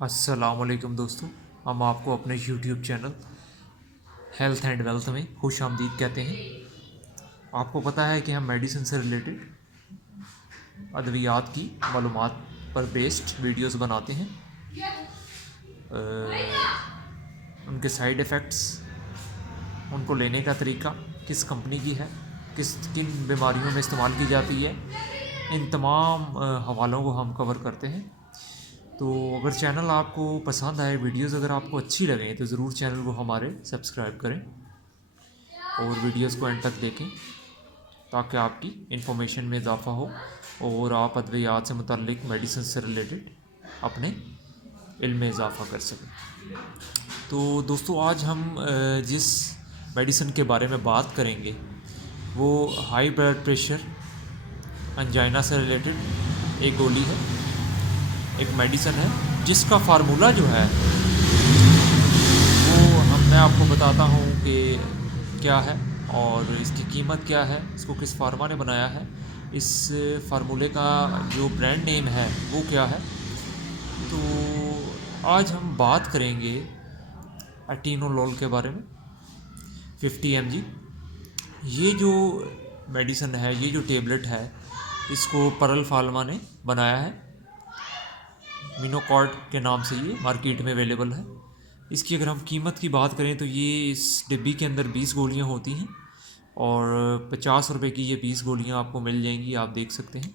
अस्सलामुअलैकुम दोस्तों, हम आपको अपने YouTube channel health and wealth में खुश आमदीद कहते हैं। आपको पता है कि हम मेडिसिन से रिलेटेड अद्वियात की मालूमात पर बेस्ड वीडियोस बनाते हैं। उनके साइड इफ़ेक्ट्स, उनको लेने का तरीका, किस कंपनी की है, किन बीमारियों में इस्तेमाल की जाती है, इन तमाम हवालों को हम कवर करते हैं। तो अगर चैनल आपको पसंद आए, वीडियोस अगर आपको अच्छी लगें तो ज़रूर चैनल को हमारे सब्सक्राइब करें और वीडियोस को एंड तक देखें ताकि आपकी इन्फॉर्मेशन में इजाफ़ा हो और आप अद्वियात से मुतल्लिक मेडिसिन से रिलेटेड अपने इल्म में इजाफ़ा कर सकें। तो दोस्तों, आज हम जिस मेडिसिन के बारे में बात करेंगे वो हाई ब्लड प्रेशर अंजाइना से रिलेटेड एक गोली है, एक मेडिसिन है जिसका फार्मूला जो है वो मैं आपको बताता हूँ कि क्या है और इसकी कीमत क्या है, इसको किस फार्मा ने बनाया है, इस फार्मूले का जो ब्रांड नेम है वो क्या है। तो आज हम बात करेंगे एटीनोलोल के बारे में। 50 mg ये जो मेडिसिन है, ये जो टेबलेट है, इसको परल फार्मा ने बनाया है। मिनोकॉर्ड के नाम से ये मार्केट में अवेलेबल है। इसकी अगर हम कीमत की बात करें तो ये इस डिब्बी के अंदर 20 गोलियां होती हैं और 50 रुपये की ये 20 गोलियां आपको मिल जाएंगी, आप देख सकते हैं।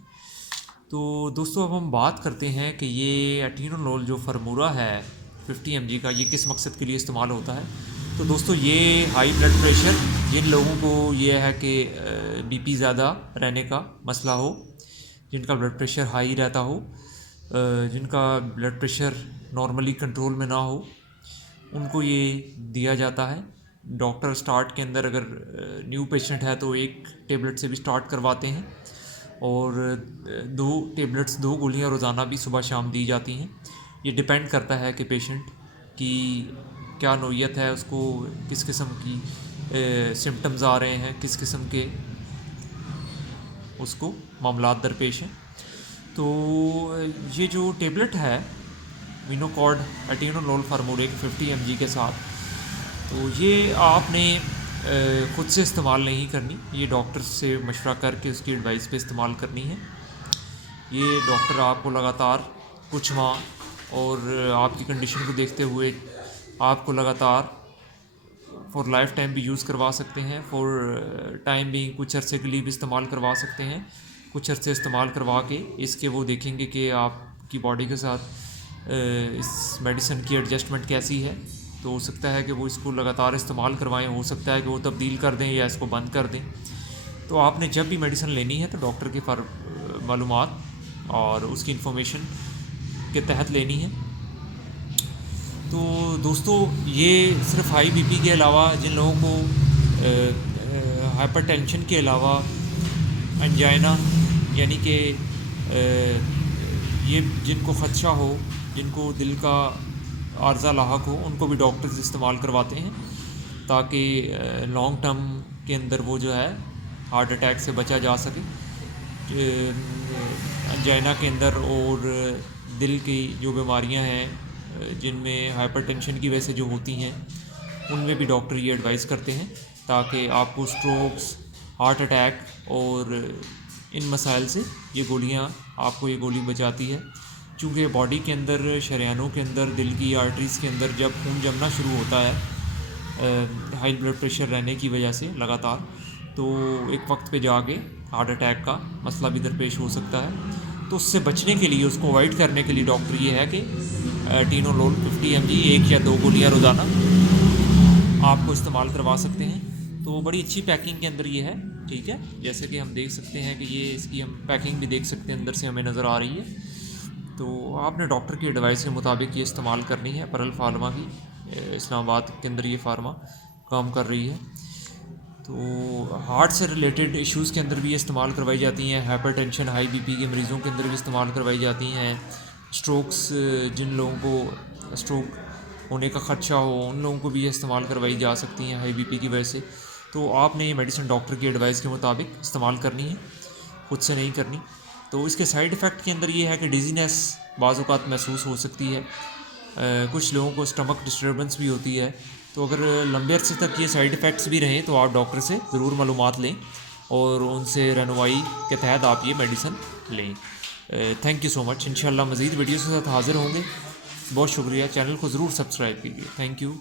तो दोस्तों, अब हम बात करते हैं कि ये एटीनोलोल जो फार्मूला है 50 mg का, ये किस मकसद के लिए इस्तेमाल होता है। तो दोस्तों, ये हाई ब्लड प्रेशर, जिन लोगों को ये है कि बीपी ज़्यादा रहने का मसला हो, जिनका ब्लड प्रेशर हाई रहता हो, जिनका ब्लड प्रेशर नॉर्मली कंट्रोल में ना हो, उनको ये दिया जाता है। डॉक्टर स्टार्ट के अंदर अगर न्यू पेशेंट है तो एक टेबलेट से भी स्टार्ट करवाते हैं और 2 गोलियां रोज़ाना भी सुबह शाम दी जाती हैं। ये डिपेंड करता है कि पेशेंट की क्या नौयत है, उसको किस किस्म की सिम्टम्स आ रहे हैं, किस किस्म के उसको मामलात दरपेश हैं। तो ये जो टेबलेट है मिनोकॉर्ड एटीनोलोल फार्मूले 50 mg के साथ, तो ये आपने ख़ुद से इस्तेमाल नहीं करनी, ये डॉक्टर से मशवरा करके उसकी एडवाइस पे इस्तेमाल करनी है। ये डॉक्टर आपको लगातार कुछ माह और आपकी कंडीशन को देखते हुए आपको लगातार फॉर लाइफ टाइम भी यूज़ करवा सकते हैं, फॉर टाइम भी कुछ अरसे के लिए भी इस्तेमाल करवा सकते हैं। कुछ अरसे इस्तेमाल करवा के इसके वो देखेंगे कि आपकी बॉडी के साथ इस मेडिसिन की एडजस्टमेंट कैसी है। तो हो सकता है कि वो इसको लगातार इस्तेमाल करवाएं, हो सकता है कि वो तब्दील कर दें या इसको बंद कर दें। तो आपने जब भी मेडिसिन लेनी है तो डॉक्टर की मालूमात और उसकी इन्फॉर्मेशन के तहत लेनी है। तो दोस्तों, ये सिर्फ हाई बीपी के अलावा जिन लोगों को हाइपरटेंशन के अलावा अंजाइना यानी कि ये जिनको ख़दशा हो, जिनको दिल का आर्जा लाहक हो, उनको भी डॉक्टर्स इस्तेमाल करवाते हैं ताकि लॉन्ग टर्म के अंदर वो जो है हार्ट अटैक से बचा जा सके। अंजाइना के अंदर और दिल की जो बीमारियां हैं जिनमें हाइपरटेंशन की वजह से जो होती हैं, उनमें भी डॉक्टर ये एडवाइस करते हैं ताकि आपको स्ट्रोक्स, हार्ट अटैक और इन मसाइल से ये गोली बचाती है। चूँकि बॉडी के अंदर, शरीयानों के अंदर, दिल की आर्टरीज़ के अंदर जब खून जमना शुरू होता है हाई ब्लड प्रेशर रहने की वजह से लगातार, तो एक वक्त पे जाके हार्ट अटैक का मसला भी दरपेश हो सकता है। तो उससे बचने के लिए, उसको अवॉइड करने के लिए डॉक्टर ये है कि एटीनोलोल 50 mg 1 या 2 गोलियाँ रोज़ाना आपको इस्तेमाल करवा सकते हैं। तो बड़ी अच्छी पैकिंग के अंदर ये है, ठीक है। जैसे कि हम देख सकते हैं कि ये इसकी हम पैकिंग भी देख सकते हैं, अंदर से हमें नज़र आ रही है। तो आपने डॉक्टर की एडवाइस के मुताबिक ये इस्तेमाल करनी है। परल फार्मा की इस्लामाबाद के अंदर ये फार्मा काम कर रही है। तो हार्ट से रिलेटेड इश्यूज़ के अंदर भी ये इस्तेमाल करवाई जाती हैं। हाइपरटेंशन, हाई बीपी के मरीज़ों के अंदर भी इस्तेमाल करवाई जाती हैं। स्ट्रोक्स, जिन लोगों को स्ट्रोक होने का ख़दशा हो, उन लोगों को भी ये इस्तेमाल करवाई जा सकती हैं हाई बीपी की वजह से। तो आपने ये मेडिसिन डॉक्टर की एडवाइस के मुताबिक इस्तेमाल करनी है, खुद से नहीं करनी। तो इसके साइड इफ़ेक्ट के अंदर ये है कि डिजीनेस बाज़ औक़ात महसूस हो सकती है, कुछ लोगों को स्टमक डिस्टर्बेंस भी होती है। तो अगर लंबे अरसे तक ये साइड इफ़ेक्ट्स भी रहें तो आप डॉक्टर से ज़रूर मालूमात लें और उनसे रहनुमाई के तहत आप ये मेडिसिन लें। Thank you so much. इंशाल्लाह मज़ीद वीडियोज़ के साथ हाज़िर होंगे। बहुत शुक्रिया। चैनल को ज़रूर सब्सक्राइब कीजिए। Thank you.